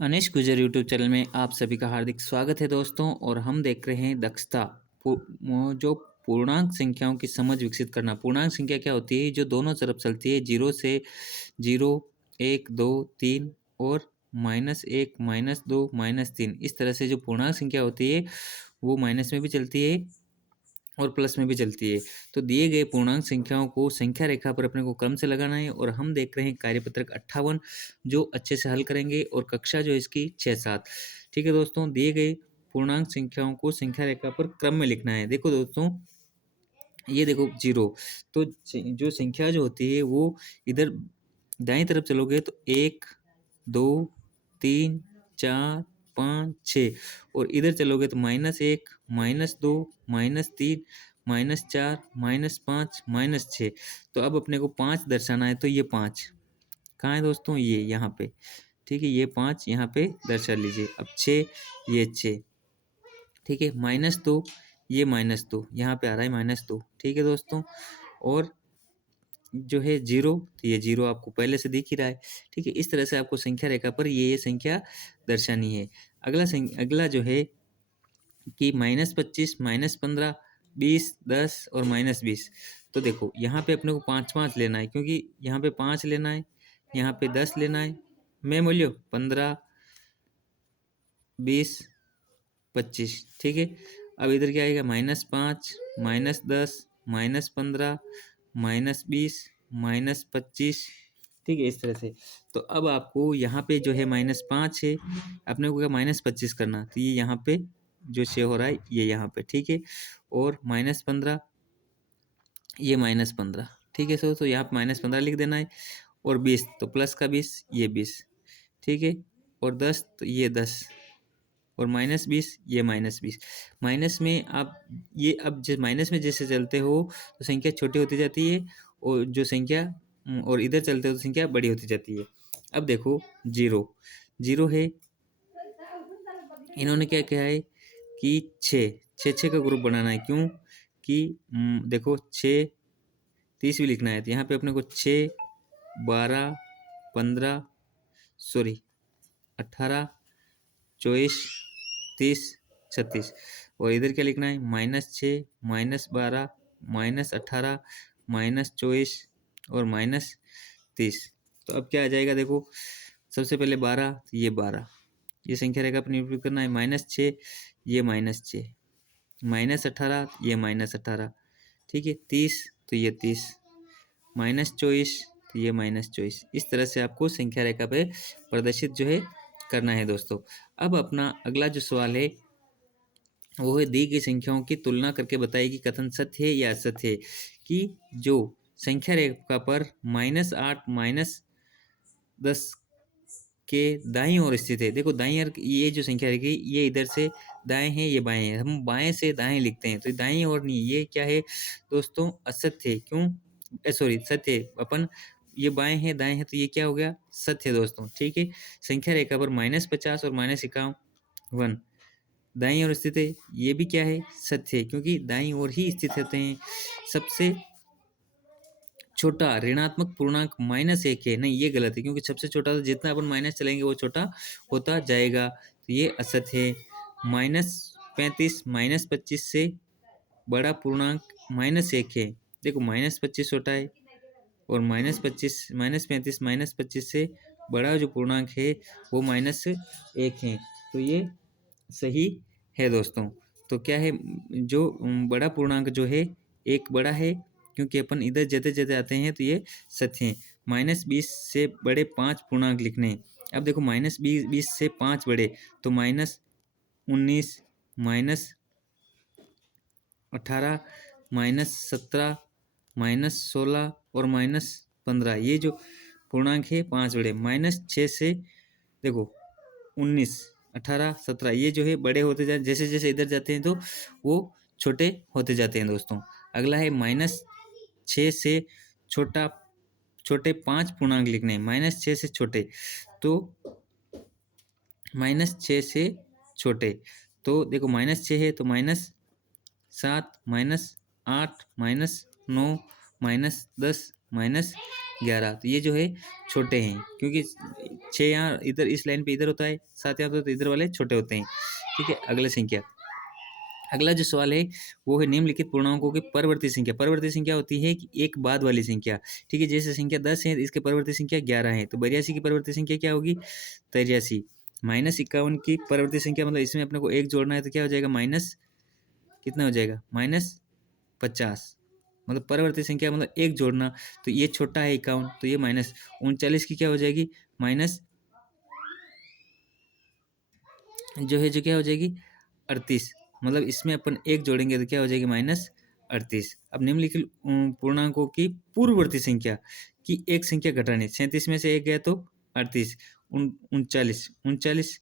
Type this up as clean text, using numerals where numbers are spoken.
अनिश गुजर YouTube channel में आप सभी का हार्दिक स्वागत है दोस्तों। और हम देख रहे हैं दक्षता जो पूर्णांक संख्याओं की समझ विकसित करना। पूर्णांक संख्या क्या होती है? जो दोनों तरफ चलती है, जीरो से जीरो, एक, दो, तीन और -1, -2, -3। इस तरह से जो पूर्णांक संख्या होती है वो माइनस में भी चलती है और प्लस में भी चलती है। तो दिए गए पूर्णांक संख्याओं को संख्या रेखा पर अपने को क्रम से लगाना है। और हम देख रहे हैं कार्यपत्रक 58 जो अच्छे से हल करेंगे, और कक्षा जो इसकी 6-7। ठीक है दोस्तों, दिए गए पूर्णांक संख्याओं को संख्या रेखा पर क्रम में लिखना है। देखो दोस्तों, ये देखो जीरो। तो जो संख्या जो होती है वो इधर दाएं तरफ चलोगे तो 1, 2, 3, 4, 5, 6, और इधर चलोगे तो -1, -2, -3, -4, -5, -6। तो अब अपने को 5 दर्शाना है, तो ये 5 कहाँ है दोस्तों? ये यहाँ पे। ठीक है, ये 5 यहाँ पे दर्शा लीजिए। अब 6, ये 6। ठीक है, -2, ये -2 यहाँ पे आ रहा है, -2। ठीक है दोस्तों, और जो है जीरो, तो ये जीरो आपको पहले से दिख ही रहा है। ठीक है, इस तरह से आपको संख्या रेखा पर ये संख्या दर्शानी है। अगला जो है कि -25, -15, 20, 10 और -20। तो देखो यहाँ पे अपने को 5-5 लेना है, क्योंकि यहाँ पे 5 लेना है, यहाँ पे 10 लेना है। मैं मूल्य 15, 20, 25। ठीक है, अब इधर क्या आएगा? -5, -10, -15, -20, -25। ठीक है, इस तरह से। तो अब आपको यहाँ पे जो है -5 है, अपने को क्या -25 करना, तो ये यहाँ पे जो शेयर हो रहा है ये यहाँ पे। ठीक है, और -15, ये -15। ठीक है सो, तो यहाँ पे -15 लिख देना है। और 20 तो प्लस का 20, ये 20। ठीक है, और 10 तो ये 10, और -20, ये -20। माइनस में आप ये अब माइनस में जैसे चलते हो तो संख्या छोटी होती जाती है, और जो संख्या और इधर चलते हो तो संख्या बड़ी होती जाती है। अब देखो जीरो, जीरो है, इन्होंने क्या किया है कि 6 का ग्रुप बनाना है। क्यों कि देखो 6, 30 भी लिखना है, तो यहाँ पे अपने को 6, 12, 15, सॉरी 18, 24, 30, 36। और इधर क्या लिखना है? -6, -12, -18, -24 और -30। तो अब क्या आ जाएगा? देखो सबसे पहले 12, तो ये 12, ये संख्या रेखा पर निर्भर करना है। -6, ये -6, -18, ये -18। ठीक है, 30 तो ये 30, -24 तो ये -24। इस तरह से आपको संख्या रेखा पे प्रदर्शित जो है करना है दोस्तों। अब अपना अगला जो सवाल है वो है दी गई संख्याओं की तुलना करके बताइए कि कथन सत्य है या असत्य है। कि जो संख्या रेखा पर -8, -10 के दाईं ओर स्थित है। देखो दाईं ओर ये जो संख्या रहेगी ये इधर से दाएं है, ये बाएं है। हम बाएं से दाएं लिखते हैं, तो दाईं ओर नहीं, ये क्या है दोस्तों? असत्य है। क्यों? सॉरी, सत्य है। अपन ये बाएं है दाएं है, तो ये क्या हो गया? सत्य है दोस्तों। ठीक है, संख्या रेखा पर -50 और -51 दाईं ओर स्थित है, ये भी क्या है? सत्य है, क्योंकि दाईं ओर ही स्थित होते हैं। सबसे छोटा ऋणात्मक पूर्णांक -1 है। नहीं, ये गलत है, क्योंकि सबसे छोटा, तो जितना अपन माइनस चलेंगे वो छोटा होता जाएगा, तो ये असत्य है। -35 -25 से बड़ा पूर्णांक -1 है। देखो -25 छोटा है, और -25 -35 -25 से बड़ा जो पूर्णांक है वो -1 है। तो ये सही है दोस्तों। तो क्या है? जो बड़ा पूर्णांक जो है एक बड़ा है, क्योंकि अपन इधर जते जते आते हैं, तो ये सत्य है। -20 से बड़े 5 पूर्णांक लिखने हैं। अब देखो -20 से 5 बड़े, तो -19, -18, -17, -16 और -15, ये जो पूर्णांक है 5 बड़े। -6 से देखो 19, 18, 17, ये जो है बड़े होते जाते, जैसे जैसे इधर जाते हैं तो वो छोटे होते जाते हैं दोस्तों। अगला है -6 से छोटा, छोटे 5 पूर्णांक लिखने हैं। -6 से छोटे, तो -6 से छोटे, तो देखो -6 है तो -7, -8, -9, -10, -11। तो ये जो है छोटे हैं, क्योंकि 6 यहाँ इधर इस लाइन पे इधर होता है, 7 यहाँ पे तो इधर वाले छोटे होते हैं। ठीक है, अगला संख्या। अगला जो सवाल है वो है निम्नलिखित पूर्णांकों की परवर्ती संख्या। परवर्ती संख्या होती है कि एक बाद वाली संख्या। ठीक है, जैसे संख्या 10 है, इसके परवर्ती संख्या 11 है, तो 82 की परवर्ती संख्या क्या होगी? 83। -51 की परवर्ती संख्या, मतलब इसमें अपने को एक जोड़ना है, तो क्या हो जाएगा? माइनस कितना हो जाएगा? -50। मतलब परवर्ती संख्या मतलब एक जोड़ना, तो ये छोटा है 51, तो ये -39 की क्या हो जाएगी? माइनस जो है जो क्या हो जाएगी? 38। मतलब इसमें अपन एक जोड़ेंगे तो क्या हो जाएगी? -38। अब निम्नलिखित पूर्णांकों की पूर्ववर्ती संख्या की एक संख्या घटानी। 37 में से एक गया तो 38, 39, 39